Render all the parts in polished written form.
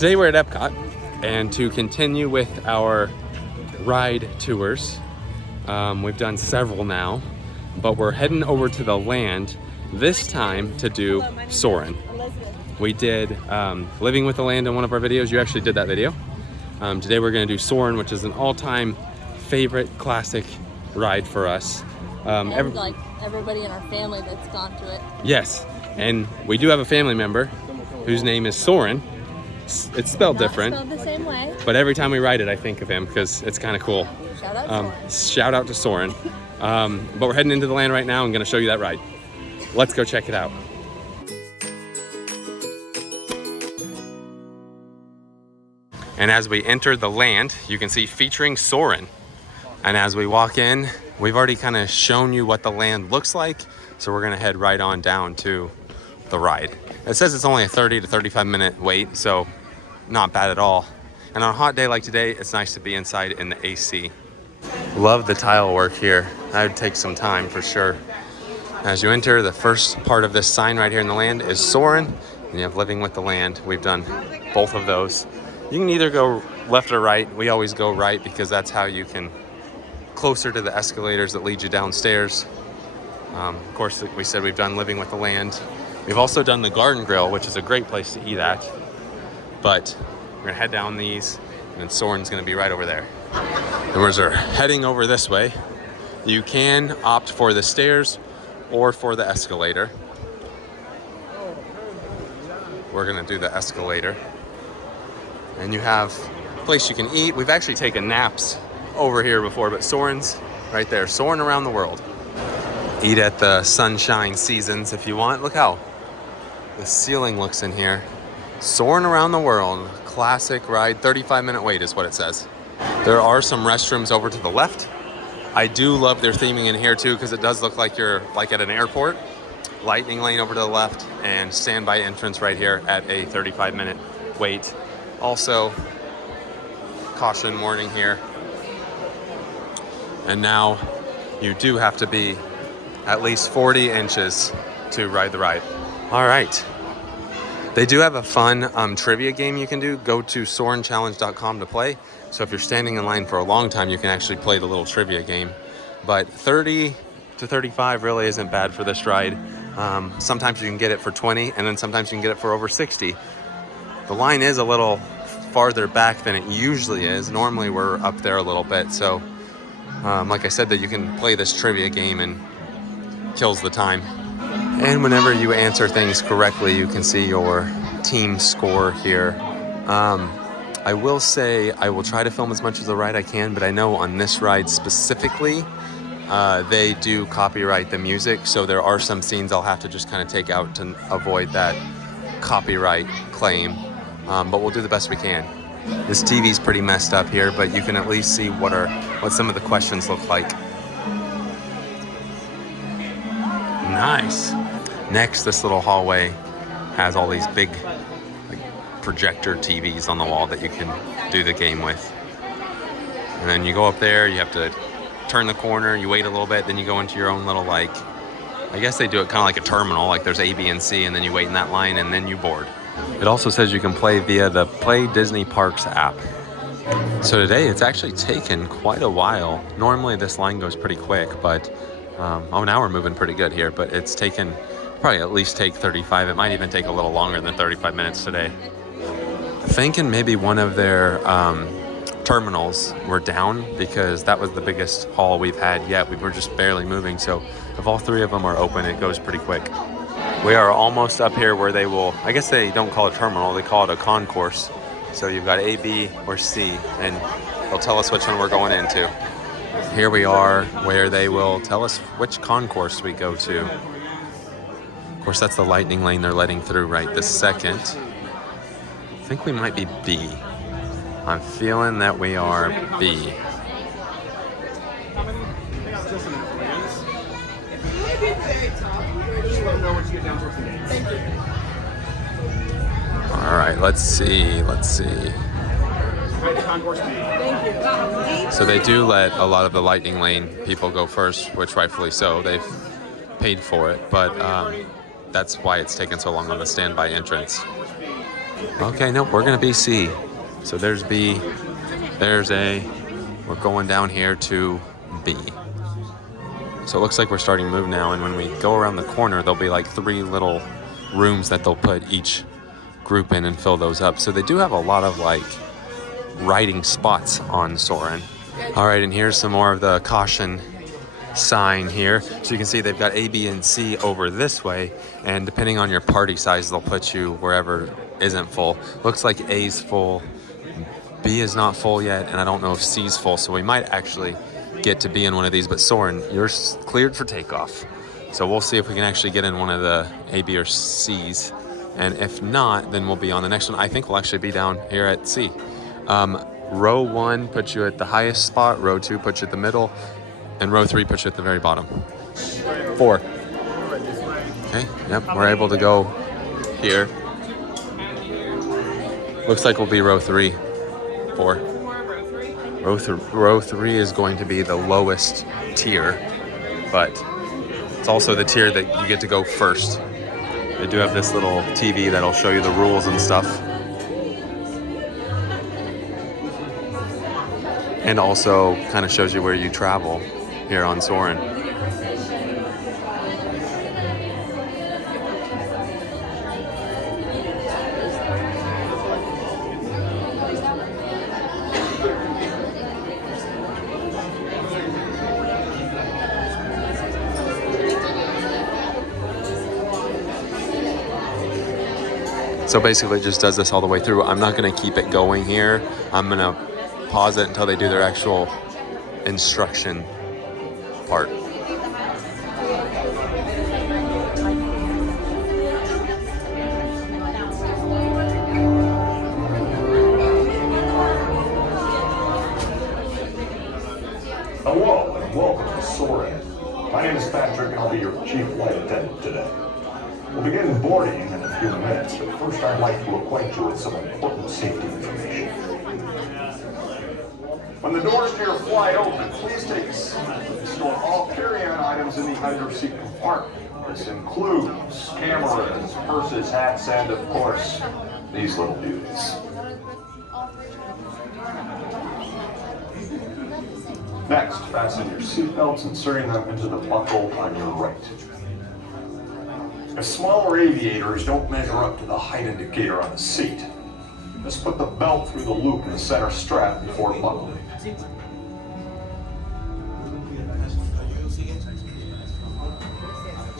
Today we're at Epcot, and to continue with our ride tours, we've done several now, but we're heading over to the land this time to do Soarin'. We did Living with the Land in one of our videos. You actually did that video. Today we're gonna do Soarin', which is an all-time favorite classic ride for us. And like everybody in our family that's gone to it. Yes, and we do have a family member whose name is Soarin'. It's spelled different. Spelled the same way. But every time we ride it, I think of him because it's kind of cool. Shout out Soarin'. Shout out to Soarin'. But we're heading into the land right now. I'm gonna show you that ride. Let's go check it out. And as we enter the land, you can see featuring Soarin'. And as we walk in, we've already kind of shown you what the land looks like. So we're gonna head right on down to the ride. It says it's only a 30 to 35 minute wait, so not bad at all. And on a hot day like today, it's nice to be inside in the AC. Love the tile work here. That would take some time for sure. As you enter, the first part of this sign right here in the land is Soarin', and you have Living with the Land. We've done both of those. You can either go left or right. We always go right because that's how you can closer to the escalators that lead you downstairs. Of course, like we said, we've done Living with the Land. We've also done the Garden Grill, which is a great place to eat at. But we're gonna head down these, and then Soarin's gonna be right over there. And we're heading over this way. You can opt for the stairs or for the escalator. We're gonna do the escalator. And you have a place you can eat. We've actually taken naps over here before, but Soarin's right there. Soarin' Around the World. Eat at the Sunshine Seasons if you want. Look how the ceiling looks in here. Soarin' Around the World. Classic ride. 35-minute wait is what it says. There are some restrooms over to the left. I do love their theming in here too because it does look like you're like at an airport. Lightning lane over to the left and standby entrance right here at a 35-minute wait. Also, caution warning here. And now you do have to be at least 40 inches to ride the ride. All right. They do have a fun trivia game you can do. Go to soarinchallenge.com to play. So if you're standing in line for a long time, you can actually play the little trivia game. But 30 to 35 really isn't bad for this ride. Sometimes you can get it for 20, and then sometimes you can get it for over 60. The line is a little farther back than it usually is. Normally we're up there a little bit. So like I said, that you can play this trivia game and kills the time. And whenever you answer things correctly, you can see your team score here. I will say I will try to film as much of the ride I can, but I know on this ride specifically, they do copyright the music. So there are some scenes I'll have to just kind of take out to avoid that copyright claim. But we'll do the best we can. This TV's pretty messed up here, but you can at least see what some of the questions look like. Nice. Next, this little hallway has all these big projector TVs on the wall that you can do the game with. And then you go up there, you have to turn the corner, you wait a little bit, then you go into your own little I guess they do it kind of like a terminal, like there's A, B, and C, and then you wait in that line and then you board. It also says you can play via the Play Disney Parks app. So today it's actually taken quite a while. Normally this line goes pretty quick, but now we're moving pretty good here, but it's taken probably at least take 35. It might even take a little longer than 35 minutes today. Thinking maybe one of their terminals were down because that was the biggest haul we've had yet. We were just barely moving. So if all three of them are open, it goes pretty quick. We are almost up here where they will, I guess they don't call it a terminal, they call it a concourse. So you've got A, B, or C, and they'll tell us which one we're going into. Here we are where they will tell us which concourse we go to. Of course, that's the lightning lane they're letting through right this second. I think we might be B. I'm feeling that we are B. All right, let's see. So they do let a lot of the lightning lane people go first, which rightfully so. They've paid for it, but that's why it's taken so long on the standby entrance. Okay, nope, we're gonna be C. So there's B, there's A. We're going down here to B. So it looks like we're starting to move now, and when we go around the corner, there'll be like 3 little rooms that they'll put each group in and fill those up. So they do have a lot of like riding spots on Soarin'. All right, and here's some more of the caution sign here. So you can see they've got A, B, and C over this way, and depending on your party size, they'll put you wherever isn't full. Looks like A's full, B is not full yet, and I don't know if C's full, so we might actually get to be in one of these. But Soarin', you're cleared for takeoff. So we'll see if we can actually get in one of the A, B, or C's. And if not, then we'll be on the next one. I think we'll actually be down here at C. Row 1 puts you at the highest spot, row 2 puts you at the middle, and row 3 puts you at the very bottom. 4. Okay, yep, we're able to go here. Looks like we'll be row 3. 4. Row 3 is going to be the lowest tier, but it's also the tier that you get to go first. They do have this little TV that'll show you the rules and stuff. And also kind of shows you where you travel here on Soarin'. So basically it just does this all the way through. I'm not gonna keep it going here. I'm gonna pause it until they do their actual instruction part. Hello and welcome to Soarin'. My name is Patrick and I'll be your chief flight attendant today. We'll begin boarding in a few minutes, but first I'd like to acquaint you with some important safety information. When the doors to your flight open, please take a seat and store all carry-on items in the under-seat compartment. This includes cameras, purses, hats, and of course, these little dudes. Next, fasten your seatbelts, inserting them into the buckle on your right. If smaller aviators don't measure up to the height indicator on the seat, just put the belt through the loop in the center strap before buckling.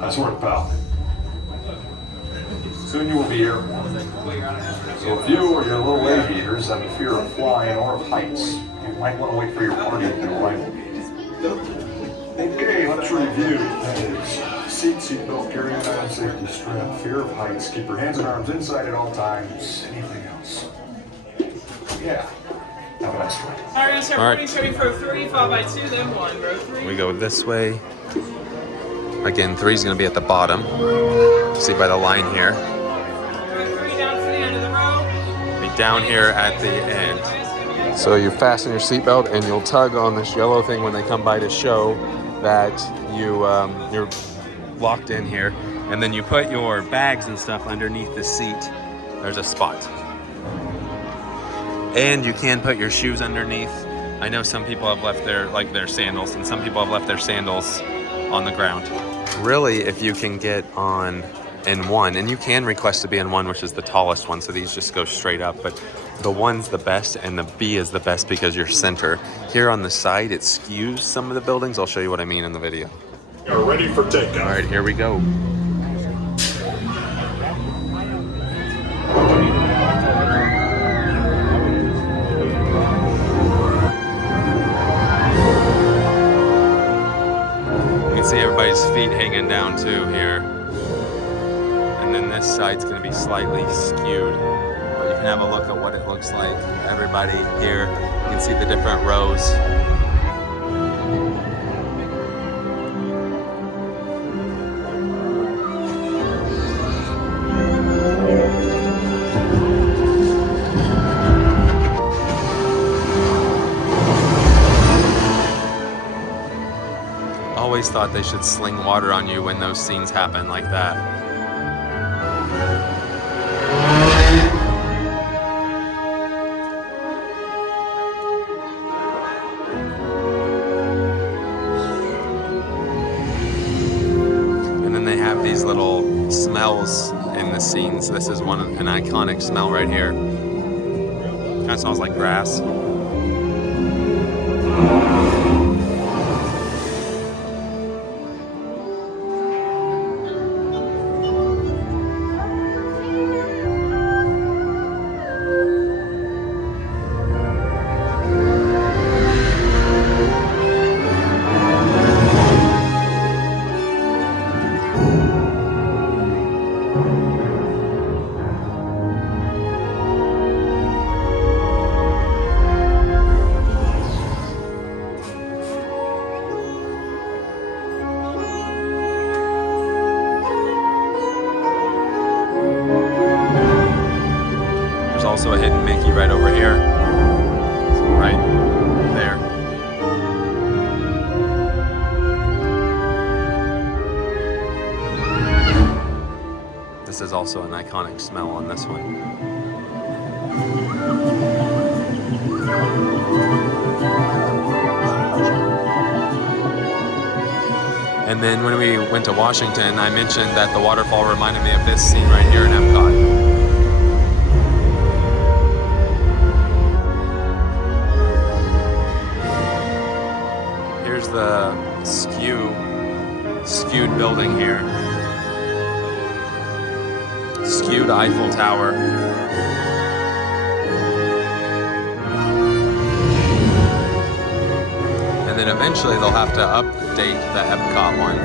That's worth, pal. Soon you will be airborne. So if you or your little aviators have a fear of flying or of heights, you might want to wait for your party at the arrival gate. Okay, let's review. That is seatbelt, carry-on item, safety strap, fear of heights, keep your hands and arms inside at all times. Anything else? Yeah. Have a nice flight. All right, so everybody's ready for 3, followed by 2, then 1. Row 3. We go this way. Again, 3 is going to be at the bottom. See by the line here. Row 3 down to the end of the row. Be down here at the end. So you fasten your seatbelt and you'll tug on this yellow thing when they come by to show that you're locked in here. And then you put your bags and stuff underneath the seat. There's a spot. And you can put your shoes underneath. I know some people have left their sandals, and some people have left their sandals on the ground. Really, if you can get on N1, and you can request to be N1, which is the tallest one, so these just go straight up, but the 1's the best and the B is the best because you're center. Here on the side, it skews some of the buildings. I'll show you what I mean in the video. You're ready for takeoff. All right, here we go. See everybody's feet hanging down too here. And then this side's gonna be slightly skewed. But you can have a look at what it looks like. Everybody here, you can see the different rows. Always thought they should sling water on you when those scenes happen like that. smells in the scenes. This is an iconic smell right here. Kind of smells like grass. Also a hidden Mickey right over here. Right there. This is also an iconic smell on this one. And then when we went to Washington, I mentioned that the waterfall reminded me of this scene right here in Epcot. The skewed building here. Skewed Eiffel Tower. And then eventually they'll have to update the Epcot one.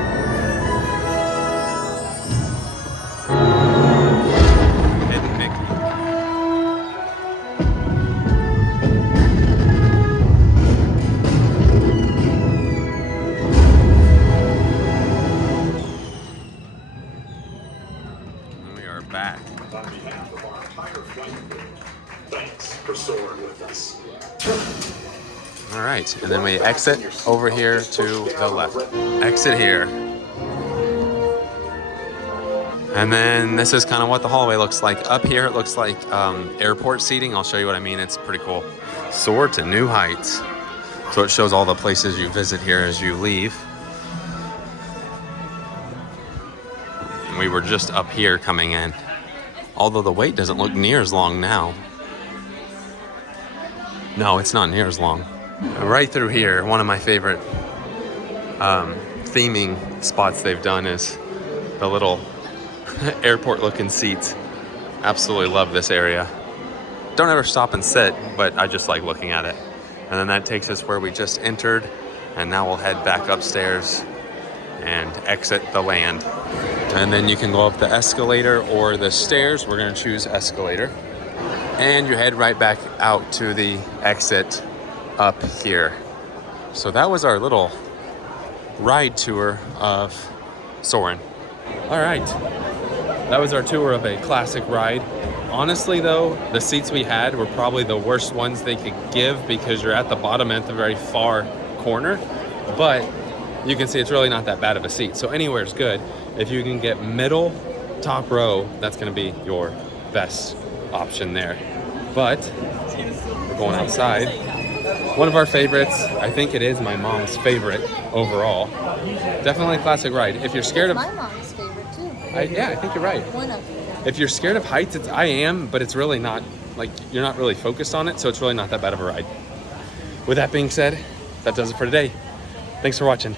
Hidden Mickey. Back. On behalf of our entire flight crew, thanks for soaring with us. All right, and then we exit over here to the left. Exit here. And then this is kind of what the hallway looks like. Up here it looks like airport seating. I'll show you what I mean. It's pretty cool. Soar to new heights. So it shows all the places you visit here as you leave. We were just up here coming in, although the wait doesn't look near as long now. No, it's not near as long. Right through here, one of my favorite theming spots they've done is the little airport looking seats. Absolutely love this area. Don't ever stop and sit, but I just like looking at it. And then that takes us where we just entered, and now we'll head back upstairs and exit the land. And then you can go up the escalator or the stairs. We're gonna choose escalator. And you head right back out to the exit up here. So that was our little ride tour of Soarin'. All right, that was our tour of a classic ride. Honestly though, the seats we had were probably the worst ones they could give because you're at the bottom at the very far corner, but you can see it's really not that bad of a seat. So anywhere's good. If you can get middle, top row, that's gonna be your best option there. But we're going outside. One of our favorites, I think it is my mom's favorite overall. Definitely a classic ride. If you're scared of... My mom's favorite too. Yeah, I think you're right. One of them. If you're scared of heights, I am, but it's really not, like, you're not really focused on it, so it's really not that bad of a ride. With that being said, that does it for today. Thanks for watching.